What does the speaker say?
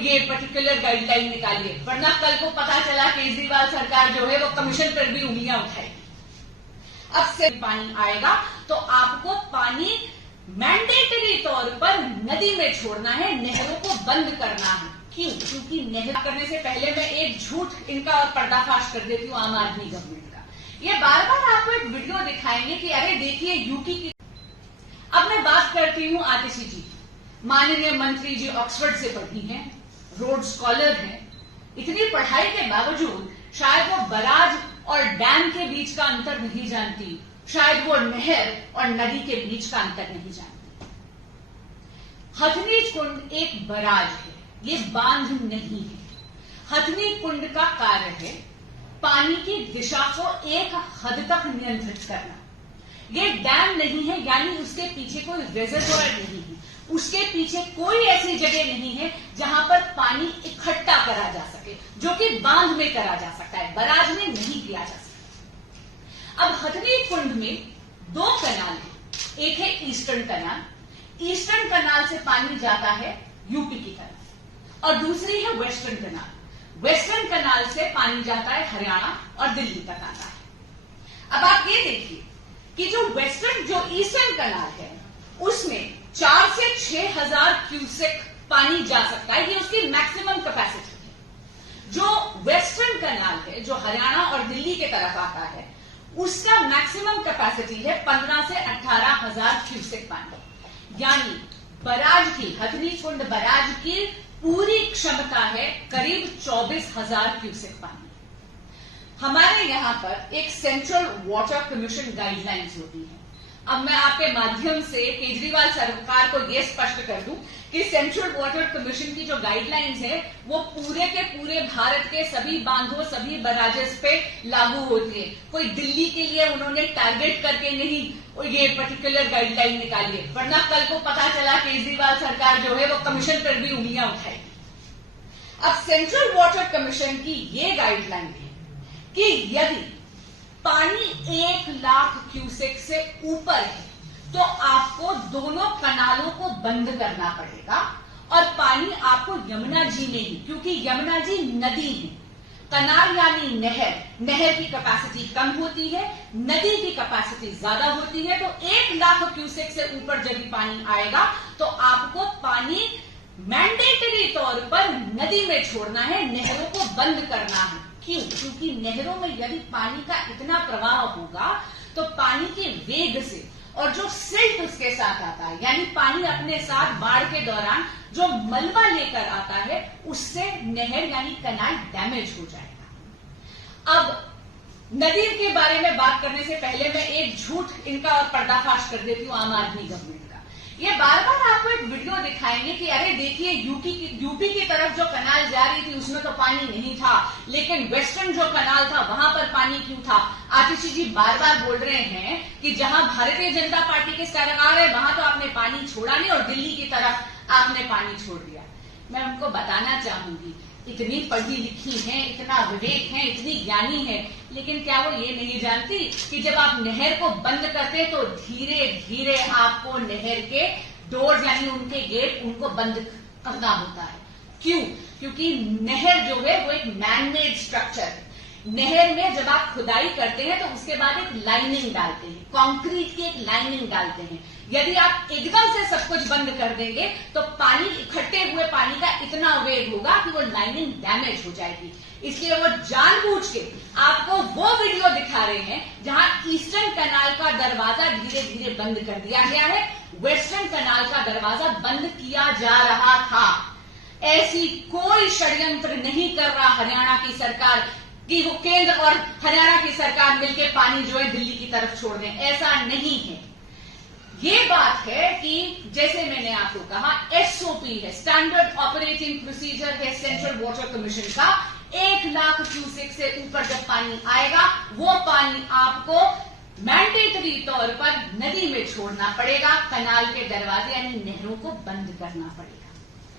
ये particular guideline निकालिए, वरना कल को पता चला केजरीवाल सरकार जो है वो कमीशन पर भी उंगलियां उठाएगी। अब से पानी आएगा तो आपको पानी मैंडेटरी तौर पर नदी में छोड़ना है, नहरों को बंद करना है। क्यों? क्योंकि नहर करने से पहले मैं एक झूठ इनका और पर्दाफाश कर देती हूँ आम आदमी गवर्नमेंट का। ये बार बार आपको एक वीडियो दिखाएंगे कि अरे देखिए यूपी की। अब मैं बात करती हूँ आतिशी जी, माननीय मंत्री जी ऑक्सफोर्ड से पढ़ी हैं, रोड स्कॉलर हैं, इतनी पढ़ाई के बावजूद शायद वो बराज और डैम के बीच का अंतर नहीं जानती, शायद वो नहर और नदी के बीच का अंतर नहीं जानती। हथनी कुंड एक बराज है, ये बांध नहीं है। हथनी कुंड का कार्य है पानी की दिशा को एक हद तक नियंत्रित करना। ये डैम नहीं है, यानी उसके पीछे कोई रिजर्वॉयर नहीं है, उसके पीछे कोई ऐसी जगह नहीं है जहां पर पानी इकट्ठा करा जा सके, जो कि बांध में करा जा सकता है, बराज में नहीं किया जा सकता। अब हथनी कुंड में दो कनाल है, एक है ईस्टर्न कनाल, ईस्टर्न कनाल से पानी जाता है यूपी की तरफ, और दूसरी है वेस्टर्न कनाल, वेस्टर्न कनाल से पानी जाता है हरियाणा और दिल्ली तक आता है। अब आप ये देखिए कि जो वेस्टर्न जो ईस्टर्न कनाल है उसमें 4 से 6,000 क्यूसेक पानी जा सकता है, ये उसकी मैक्सिमम कैपेसिटी है। जो वेस्टर्न कनाल है जो हरियाणा और दिल्ली के तरफ आता है उसका मैक्सिमम कैपेसिटी है 15 से 18,000 क्यूसेक पानी, यानी बराज की हथनी कुंड बराज की पूरी क्षमता है करीब 24,000 क्यूसेक पानी। हमारे यहां पर एक सेंट्रल वाटर कमीशन गाइडलाइंस होती है। अब मैं आपके माध्यम से केजरीवाल सरकार को यह स्पष्ट कर दूं कि सेंट्रल वाटर कमीशन की जो गाइडलाइंस है वो पूरे के पूरे भारत के सभी बांधों सभी बराजेस पे लागू होती है। कोई दिल्ली के लिए उन्होंने टारगेट करके नहीं ये पर्टिकुलर गाइडलाइन निकाली है, वरना कल को पता चला केजरीवाल सरकार जो है वो कमीशन पर भी उंगलियां उठाएगी। अब सेंट्रल वाटर कमीशन की ये गाइडलाइन है कि यदि पानी 1 लाख क्यूसेक से ऊपर है तो आपको दोनों कनालों को बंद करना पड़ेगा, और पानी आपको यमुना जी में ही, क्योंकि यमुना जी नदी है, कनाल यानी नहर, नहर की कैपेसिटी कम होती है, नदी की कैपेसिटी ज्यादा होती है, तो 1 लाख क्यूसेक से ऊपर जब पानी आएगा तो आपको पानी मैंडेटरी तौर पर नदी में छोड़ना है, नहरों को बंद करना है। क्यों? क्योंकि नहरों में यदि पानी का इतना प्रवाह होगा तो पानी के वेग से और जो सिल्ट उसके साथ आता है, यानी पानी अपने साथ बाढ़ के दौरान जो मलबा लेकर आता है, उससे नहर यानी कनाल डैमेज हो जाएगा। अब नदी के बारे में बात करने से पहले मैं एक झूठ इनका और पर्दाफाश कर देती हूँ आम आदमी गवर्नमेंट का। ये बार बार आपको एक वीडियो दिखाएंगे कि अरे देखिए यूपी की तरफ जो कनाल जा रही थी उसमें तो पानी नहीं था, लेकिन वेस्टर्न जो कनाल था वहां पर पानी क्यों था। आतिशी जी बार बार बोल रहे हैं कि जहां भारतीय जनता पार्टी के सरकार है वहां तो आपने पानी छोड़ा नहीं और दिल्ली की तरफ आपने पानी छोड़ दिया। मैं उनको बताना चाहूंगी, इतनी पढ़ी लिखी हैं, इतना विवेक है, इतनी ज्ञानी है, लेकिन क्या वो ये नहीं जानती कि जब आप नहर को बंद करते तो धीरे धीरे आपको नहर के डोर्स यानी उनके गेट उनको बंद करना होता है। क्यों? क्योंकि नहर जो है वो एक मैनमेड स्ट्रक्चर है। नहर में जब आप खुदाई करते हैं तो उसके बाद एक लाइनिंग डालते हैं, कंक्रीट की एक लाइनिंग डालते हैं। यदि आप एकदम से सब कुछ बंद कर देंगे तो पानी इकट्ठे हुए पानी का इतना वेग होगा कि वो लाइनिंग डैमेज हो जाएगी। इसलिए वो जानबूझ के आपको वो वीडियो दिखा रहे हैं जहां ईस्टर्न कनाल का दरवाजा धीरे धीरे बंद कर दिया गया है, वेस्टर्न कनाल का दरवाजा बंद किया जा रहा था। ऐसी कोई षड्यंत्र नहीं कर रहा हरियाणा की सरकार कि वो केंद्र और हरियाणा की सरकार मिलकर पानी जो है दिल्ली की तरफ छोड़ दें, ऐसा नहीं है। ये बात है कि जैसे मैंने आपको कहा एसओपी है, स्टैंडर्ड ऑपरेटिंग प्रोसीजर है सेंट्रल वाटर कमीशन का। 1 लाख क्यूसेक से ऊपर जब पानी आएगा वो पानी आपको मैंडेटरी तौर पर नदी में छोड़ना पड़ेगा, कनाल के दरवाजे यानी नहरों को बंद करना पड़ेगा।